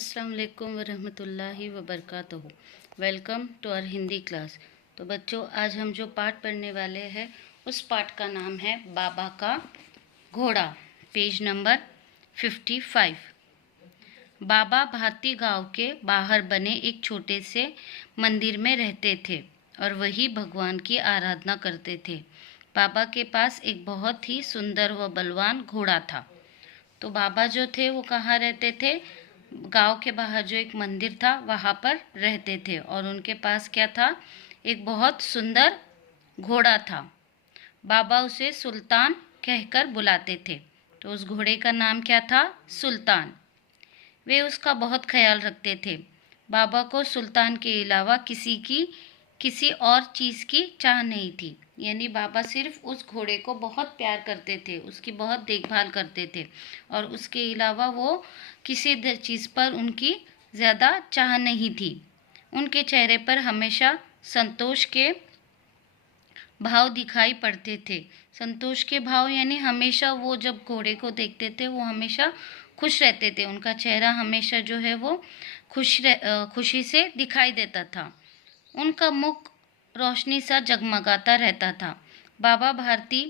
अस्सलाम वालेकुम वरहमतुल्लाहि वबरकातुहू। Welcome to our Hindi class. तो बच्चों, आज हम जो पाठ पढ़ने वाले हैं उस पाठ का नाम है बाबा का घोड़ा। Page number 55। बाबा भारती गांव के बाहर बने एक छोटे से मंदिर में रहते थे और वही भगवान की आराधना करते थे। बाबा के पास एक बहुत ही सुंदर व बलवान घोड़ा था। तो बाबा जो थे वो कहाँ रहते थे? गांव के बाहर जो एक मंदिर था वहाँ पर रहते थे और उनके पास क्या था? एक बहुत सुंदर घोड़ा था। बाबा उसे सुल्तान कहकर बुलाते थे। तो उस घोड़े का नाम क्या था? सुल्तान। वे उसका बहुत ख्याल रखते थे। बाबा को सुल्तान के अलावा किसी और चीज़ की चाह नहीं थी। यानी बाबा सिर्फ उस घोड़े को बहुत प्यार करते थे, उसकी बहुत देखभाल करते थे और उसके अलावा वो किसी चीज़ पर उनकी ज़्यादा चाह नहीं थी। उनके चेहरे पर हमेशा संतोष के भाव दिखाई पड़ते थे। संतोष के भाव यानी हमेशा वो जब घोड़े को देखते थे वो हमेशा खुश रहते थे। उनका चेहरा हमेशा जो है वो खुशी से दिखाई देता था। उनका मुख रोशनी सा जगमगाता रहता था। बाबा भारती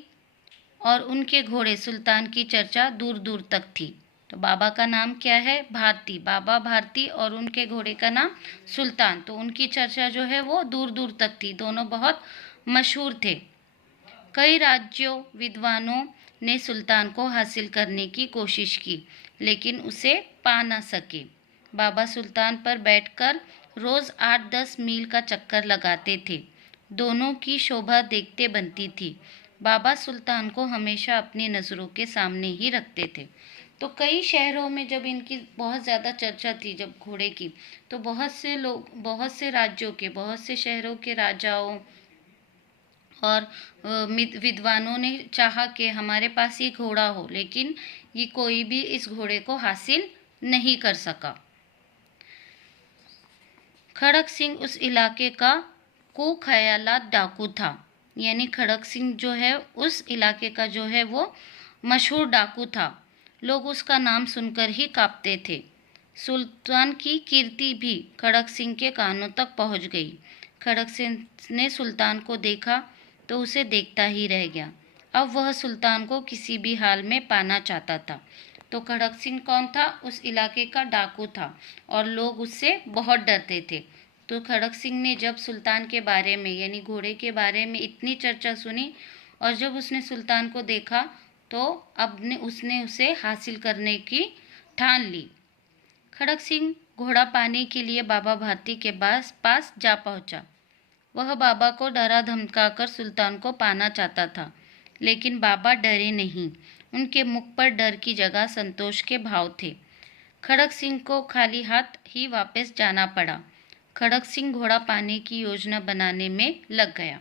और उनके घोड़े सुल्तान की चर्चा दूर दूर तक थी। तो बाबा का नाम क्या है? भारती। बाबा भारती और उनके घोड़े का नाम सुल्तान। तो उनकी चर्चा जो है वो दूर दूर तक थी। दोनों बहुत मशहूर थे। कई राज्यों विद्वानों ने सुल्तान को हासिल करने की कोशिश की, लेकिन उसे पा न सके। बाबा सुल्तान पर बैठकर रोज 8-10 मील का चक्कर लगाते थे। दोनों की शोभा देखते बनती थी। बाबा सुल्तान को हमेशा अपनी नज़रों के सामने ही रखते थे। तो कई शहरों में जब इनकी बहुत ज़्यादा चर्चा थी जब घोड़े की, तो बहुत से लोग, बहुत से राज्यों के, बहुत से शहरों के राजाओं और विद्वानों ने चाहा कि हमारे पास ये घोड़ा हो, लेकिन ये कोई भी इस घोड़े को हासिल नहीं कर सका। खड़क सिंह उस इलाके का कुख्यात डाकू था। यानी खड़क सिंह जो है उस इलाके का जो है वो मशहूर डाकू था। लोग उसका नाम सुनकर ही कांपते थे। सुल्तान की कीर्ति भी खड़क सिंह के कानों तक पहुंच गई। खड़क सिंह ने सुल्तान को देखा तो उसे देखता ही रह गया। अब वह सुल्तान को किसी भी हाल में पाना चाहता था। तो खड़क सिंह कौन था? उस इलाके का डाकू था और लोग उससे बहुत डरते थे। तो खड़क सिंह ने जब सुल्तान के बारे में यानी घोड़े के बारे में इतनी चर्चा सुनी और जब उसने सुल्तान को देखा तो उसने उसे हासिल करने की ठान ली। खड़क सिंह घोड़ा पाने के लिए बाबा भारती के पास जा पहुंचा। वह बाबा को डरा धमकाकर सुल्तान को पाना चाहता था, लेकिन बाबा डरे नहीं। उनके मुख पर डर की जगह संतोष के भाव थे। खड़क सिंह को खाली हाथ ही वापस जाना पड़ा। खड़क सिंह घोड़ा पाने की योजना बनाने में लग गया।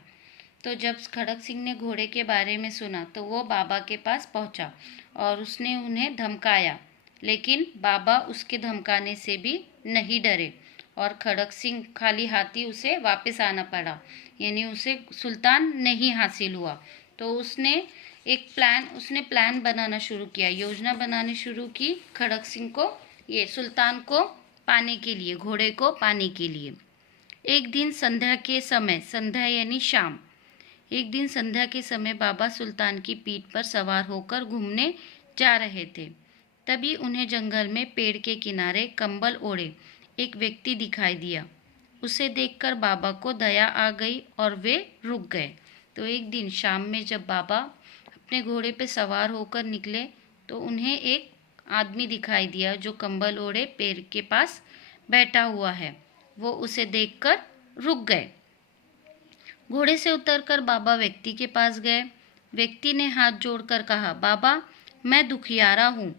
तो जब खड़क सिंह ने घोड़े के बारे में सुना तो वो बाबा के पास पहुंचा और उसने उन्हें धमकाया, लेकिन बाबा उसके धमकाने से भी नहीं डरे और खड़क सिंह खाली हाथी उसे वापस आना पड़ा। यानी उसे सुल्तान नहीं हासिल हुआ। तो उसने प्लान बनाना शुरू किया, योजना बनानी शुरू की खड़क सिंह को, ये सुल्तान को पाने के लिए, घोड़े को पाने के लिए। एक दिन संध्या के समय, संध्या यानी शाम, एक दिन संध्या के समय बाबा सुल्तान की पीठ पर सवार होकर घूमने जा रहे थे। तभी उन्हें जंगल में पेड़ के किनारे कंबल ओढ़े एक व्यक्ति दिखाई दिया। उसे देखकर बाबा को दया आ गई और वे रुक गए। तो एक दिन शाम में जब बाबा अपने घोड़े पे सवार होकर निकले तो उन्हें एक आदमी दिखाई दिया जो कंबल ओढ़े पेड़ के पास बैठा हुआ है। वो उसे देखकर रुक गए। घोड़े से उतरकर बाबा व्यक्ति के पास गए। व्यक्ति ने हाथ जोड़कर कहा, बाबा, मैं दुखियारा हूँ,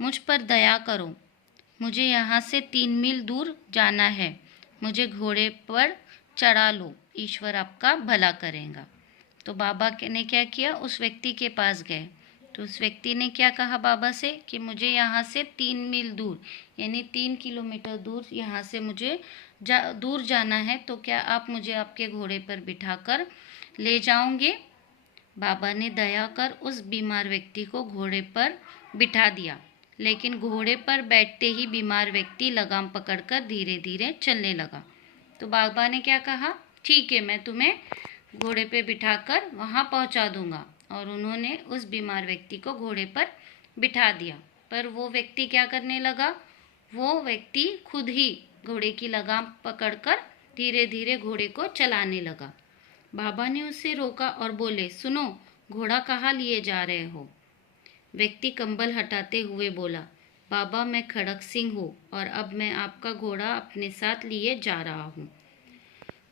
मुझ पर दया करो। मुझे यहाँ से 3 मील दूर जाना है। मुझे घोड़े पर चढ़ा लो, ईश्वर आपका भला करेगा। तो बाबा ने क्या किया? उस व्यक्ति के पास गए। तो उस व्यक्ति ने क्या कहा बाबा से कि मुझे यहाँ से 3 मील दूर यानी 3 किलोमीटर दूर यहाँ से मुझे दूर जाना है, तो क्या आप मुझे आपके घोड़े पर बिठाकर ले जाओगे? बाबा ने दया कर उस बीमार व्यक्ति को घोड़े पर बिठा दिया। लेकिन घोड़े पर बैठते ही बीमार व्यक्ति लगाम पकड़कर धीरे धीरे चलने लगा। तो बाबा ने क्या कहा, ठीक है, मैं तुम्हें घोड़े पे बिठाकर वहाँ पहुँचा दूंगा। और उन्होंने उस बीमार व्यक्ति को घोड़े पर बिठा दिया। पर वो व्यक्ति क्या करने लगा, वो व्यक्ति खुद ही घोड़े की लगाम पकड़कर धीरे धीरे घोड़े को चलाने लगा। बाबा ने उसे रोका और बोले, सुनो, घोड़ा कहाँ लिए जा रहे हो? व्यक्ति कंबल हटाते हुए बोला, बाबा मैं खड़क सिंह हूँ और अब मैं आपका घोड़ा अपने साथ लिए जा रहा हूँ।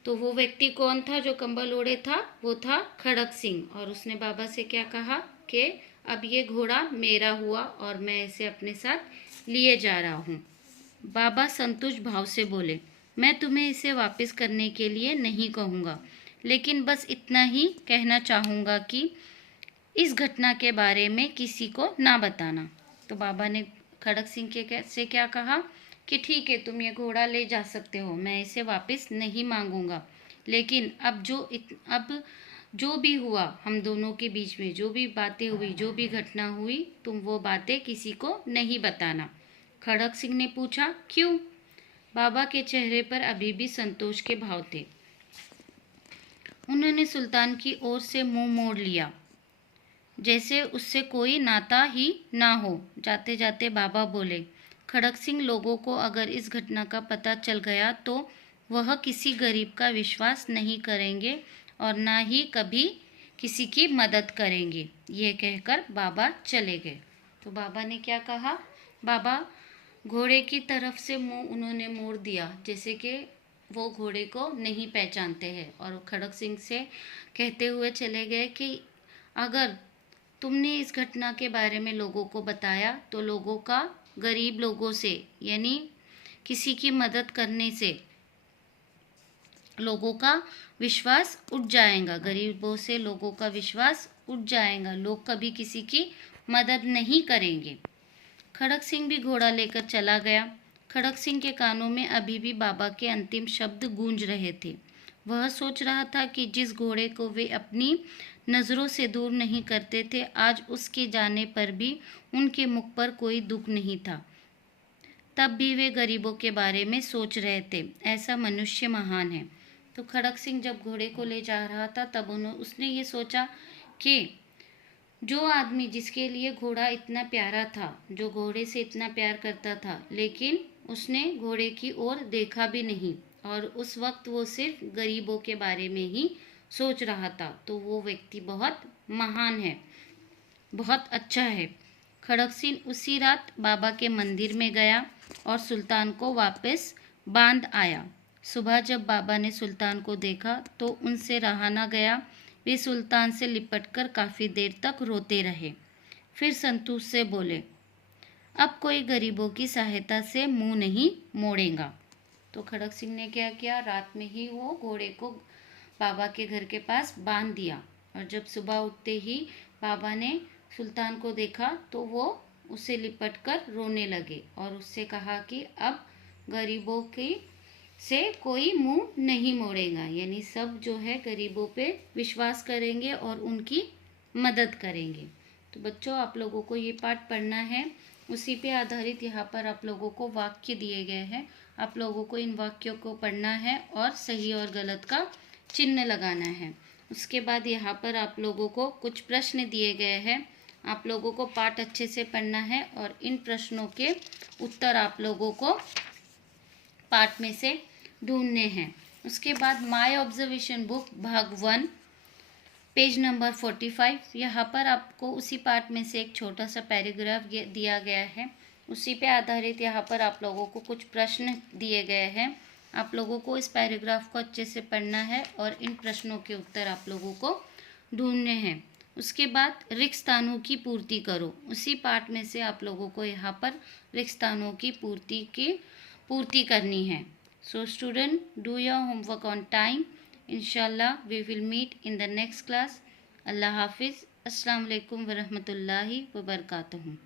तो वो व्यक्ति कौन था जो कंबल ओढ़े था? वो था खड़क सिंह। और उसने बाबा से क्या कहा कि अब ये घोड़ा मेरा हुआ और मैं इसे अपने साथ लिए जा रहा हूँ। बाबा संतुष्ट भाव से बोले, मैं तुम्हें इसे वापस करने के लिए नहीं कहूँगा, लेकिन बस इतना ही कहना चाहूँगा कि इस घटना के बारे में किसी को ना बताना। तो बाबा ने खड़क सिंह से क्या कहा कि ठीक है, तुम ये घोड़ा ले जा सकते हो, मैं इसे वापस नहीं मांगूंगा, लेकिन अब जो भी हुआ हम दोनों के बीच में, जो भी बातें हुई, जो भी घटना हुई, तुम वो बातें किसी को नहीं बताना। खड़क सिंह ने पूछा, क्यों? बाबा के चेहरे पर अभी भी संतोष के भाव थे। उन्होंने सुल्तान की ओर से मुंह मोड़ लिया, जैसे उससे कोई नाता ही ना हो। जाते जाते बाबा बोले, खड़क सिंह, लोगों को अगर इस घटना का पता चल गया तो वह किसी गरीब का विश्वास नहीं करेंगे और ना ही कभी किसी की मदद करेंगे। ये कहकर बाबा चले गए। तो बाबा ने क्या कहा, बाबा घोड़े की तरफ से मुंह उन्होंने मोड़ दिया, जैसे कि वो घोड़े को नहीं पहचानते हैं, और खड़क सिंह से कहते हुए चले गए कि अगर तुमने इस घटना के बारे में लोगों को बताया तो लोगों का, गरीब लोगों से, यानी किसी की मदद करने से लोगों का विश्वास उठ जाएगा। गरीबों से लोगों का विश्वास उठ जाएगा, लोग कभी किसी की मदद नहीं करेंगे। खड़क सिंह भी घोड़ा लेकर चला गया। खड़क सिंह के कानों में अभी भी बाबा के अंतिम शब्द गूंज रहे थे। वह सोच रहा था कि जिस घोड़े को वे अपनी नज़रों से दूर नहीं करते थे, आज उसके जाने पर भी उनके मुख पर कोई दुख नहीं था। तब भी वे गरीबों के बारे में सोच रहे थे। ऐसा मनुष्य महान है। तो खड़क सिंह जब घोड़े को ले जा रहा था तब उसने ये सोचा कि जो आदमी जिसके लिए घोड़ा इतना प्यारा था, जो घोड़े से इतना प्यार करता था, लेकिन उसने घोड़े की ओर देखा भी नहीं और उस वक्त वो सिर्फ गरीबों के बारे में ही सोच रहा था, तो वो व्यक्ति बहुत महान है, बहुत अच्छा है। खड़क सिंह उसी रात बाबा के मंदिर में गया और सुल्तान को वापस बांध आया। सुबह जब बाबा ने सुल्तान को देखा तो उनसे रहा न गया। वे सुल्तान से लिपटकर काफ़ी देर तक रोते रहे। फिर संतोष से बोले, अब कोई गरीबों की सहायता से मुंह नहीं मोड़ेगा। तो खड़क सिंह ने क्या किया, रात में ही वो घोड़े को बाबा के घर के पास बांध दिया। और जब सुबह उठते ही बाबा ने सुल्तान को देखा तो वो उसे लिपटकर रोने लगे और उससे कहा कि अब गरीबों की से कोई मुंह नहीं मोड़ेगा, यानी सब जो है गरीबों पे विश्वास करेंगे और उनकी मदद करेंगे। तो बच्चों, आप लोगों को ये पाठ पढ़ना है, उसी पे आधारित यहाँ पर आप लोगों को वाक्य दिए गए हैं। आप लोगों को इन वाक्यों को पढ़ना है और सही और गलत का चिन्ह लगाना है। उसके बाद यहाँ पर आप लोगों को कुछ प्रश्न दिए गए हैं। आप लोगों को पाठ अच्छे से पढ़ना है और इन प्रश्नों के उत्तर आप लोगों को पाठ में से ढूंढने हैं। उसके बाद माय ऑब्जर्वेशन बुक भाग 1 पेज नंबर 45, यहाँ पर आपको उसी पाठ में से एक छोटा सा पैराग्राफ दिया गया है। उसी पे आधारित यहाँ पर आप लोगों को कुछ प्रश्न दिए गए हैं। आप लोगों को इस पैराग्राफ को अच्छे से पढ़ना है और इन प्रश्नों के उत्तर आप लोगों को ढूंढने हैं। उसके बाद रिक्त स्थानों की पूर्ति करो। उसी पाठ में से आप लोगों को यहाँ पर रिक्त स्थानों की पूर्ति करनी है। So student, do your homework on time. Inshallah, we will meet in the next class. Allah Hafiz. Assalamu alaikum wa rahmatullahi wa barakatuh.